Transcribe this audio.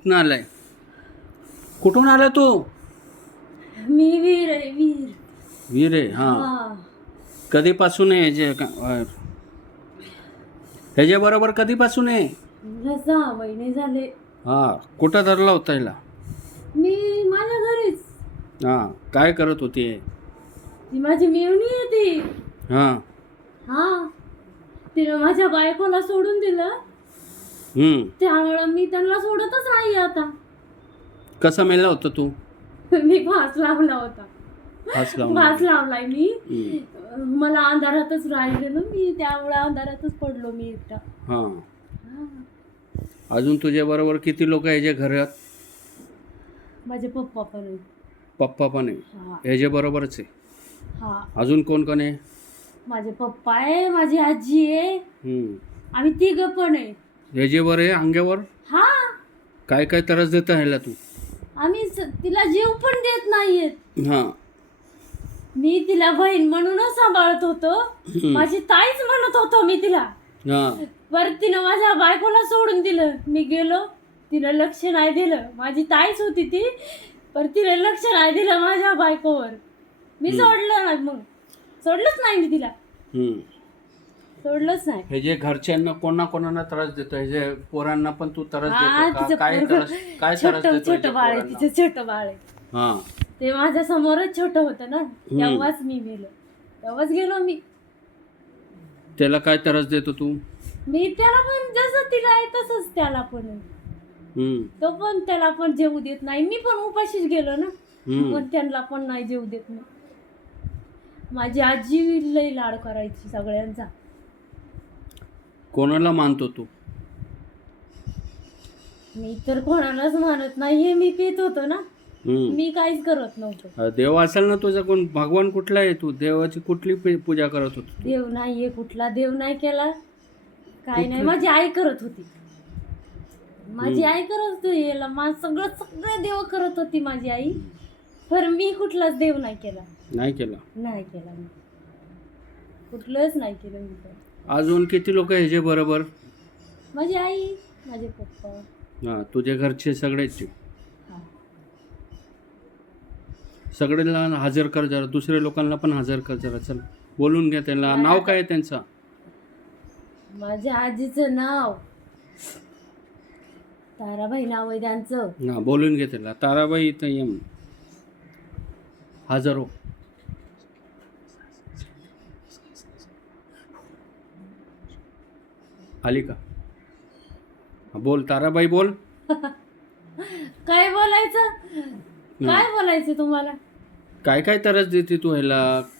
कुठून आलाय? कुठून आला तू? मी वीर आहे वीर. वीर आहे. हां. हा. कधीपासून आहे ह्याच्याबरोबर कधीपासून आहे? मला 6 महिने झाले. हां. कुठं धरला होता ह्याला? मी माझ्या घरीच. हां. काय करत होती? ती माझी मेवणी आहे ती. हां. हा. तिनं माझ्या बायकोला सोडून दिलं. त्यामुळं मी त्यांना सोडतच नाही आता. कसा मेला होता तू? मी फास लावला होता. फास लावून. फास लावलाय मी. मला अंधारातच राहिलेलं मी, त्यामुळे अंधारातच पडलो मी एकटा. हां. हा. अजून तुझ्या बरोबर किती लोक आहे ह्याच्या घरात? माझे पप्पा पण आहे. पप्पा पण आहे. हा. ह्याच्या बरोबरच आहे. हा. अजून कोण कोण आहे? माझे पप्पा आहे, माझी आजी आहे, आम्ही 3 पण आहे. ह्याच्यावर आहे अंगावर? हा. काय काय त्रास देता ह्याला तू? आम्ही तिला जीव पण देत नाहीयेत. हां. मी तिला बहीण म्हणूनच सांभाळत होतो. माझी ताईच म्हणत होतो मी तिला. हां. परत तिनं माझ्या बायकोला सोडून दिलं. मी गेलो, तिनं लक्ष नाही दिलं. माझी ताईच होती ती, पण तिने लक्ष नाही दिलं माझ्या बायकोवर. मी सोडलं नाही, मग सोडलंच नाही मी तिला. सोडलंच नाही. हे जे घरच्यांना कोणाकोणाला त्रास देतो, हे जे पोरांना पण तू त्रास हा, देतो का? तिचं काय पोरगं त्रास देतो छोटं ह्याच्या बाळ आहे, पोरांना? तिचं छोटं बाळ आहे. हां. ते माझ्या समोरच छोटं होतं ना, तेव्हाच मी गेलो. तेव्हाच गेलो मी. त्याला काय त्रास देतो तू? मी त्याला पण जसं तिला आहे तसंच त्याला पण आहे. तो पण त्याला पण जेवू देत नाही. मी पण उपाशीच गेलो ना, पण त्यांना पण नाही जेवू देत नाही. माझी आजी लई लाड करायची सगळ्यांचा. कोणाला मानतो तू? मी तर कोणालाच मानत नाही. हे मी पित होतो ना, मी काहीच करत नव्हतो. देव असेल ना तुझा कोण? भगवान कुठला आहे? तू देवाची कुठली पूजा करत होती? देव नाहीये, कुठला देव नाही केला, काय नाही. माझी आई करत होती. माझी आई करत होती. याला सगळं देव करत होती माझी आई. पण मी कुठलाच देव नाही केला. नाही केला. नाही केला मी, कुठलंच नाही केलं मी तर. अजून किती लोक ह्याचे बरोबर? माझी आई, माझे पप्पा. हां. तुझ्या घरचे सगळेच? हा. सगळ्यांना हजर कर जरा, दुसऱ्या लोकांना पण हजर कर जरा. चल बोलून घ्या त्यांना. नाव काय आहे त्यांचं? माझ्या आजीचं नाव ताराबाई नाव आहे त्यांचं. हां. बोलून घे त्याला. ताराबाई इथं ये म्हण. हजर हो. आली का? बोल ताराबाई बोल. काय बोलायचं? काय बोलायचं तुम्हाला? काय काय त्रास देते तू ह्याला?